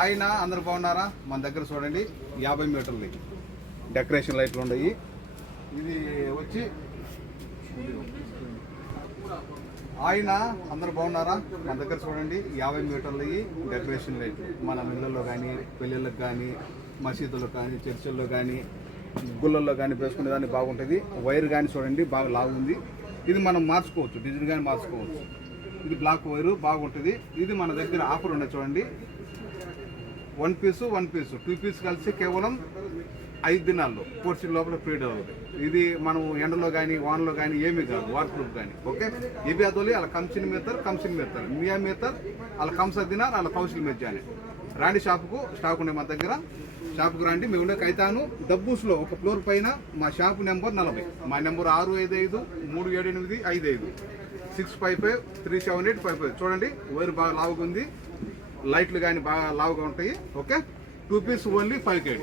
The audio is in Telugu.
ఆయన అందరు బాగున్నారా? మన దగ్గర చూడండి 50 మీటర్లు డెకరేషన్ లైట్లు ఉన్నాయి. ఇది వచ్చి ఆయన అందరు బాగున్నారా? మన దగ్గర చూడండి 50 మీటర్లు డెకరేషన్ లైట్లు. మన ఇళ్ళల్లో కానీ, పెళ్ళిళ్ళకి కానీ, మసీదుల్లో కానీ, చర్చిల్లో కానీ, గుళ్ళల్లో కానీ వేసుకునే దాన్ని బాగుంటుంది. వైర్ కానీ చూడండి బాగా లాగుంది. ఇది మనం మార్చుకోవచ్చు, డిజైన్ కానీ మార్చుకోవచ్చు. ఇది బ్లాక్ వైరు బాగుంటుంది. ఇది మన దగ్గర ఆఫర్ ఉన్నాయి చూడండి, 1 పీస్ 2 పీస్ కలిసి కేవలం 5 దినాల్లో 4 లోపల ఫ్రీ డెలివరీ. ఇది మనం ఎండలో కానీ వానలో కానీ ఏమీ కాదు, వాటర్ ప్రూఫ్ కానీ. ఓకే, ఇవి అదోలి అలా కంసిన్ మీటర్ మియా మీటర్ అలా కంస దినార్ అలా కౌశల్ మెజ్జాని రాండి. షాపుకు స్టాక్ ఉన్నాయి మన దగ్గర. షాపుకు రండి. మీ ఉండే కైతాను దబ్బూస్లో ఒక ఫ్లోర్ పైన మా షాపు నెంబర్ 40. మా నెంబర్ 655-378-55 655-378-55. చూడండి వైర్ బాగా లావుగా ఉంది, లైట్లు కానీ బాగా లావుగా ఉంటాయి. Okay, 2 piece only 5 KD.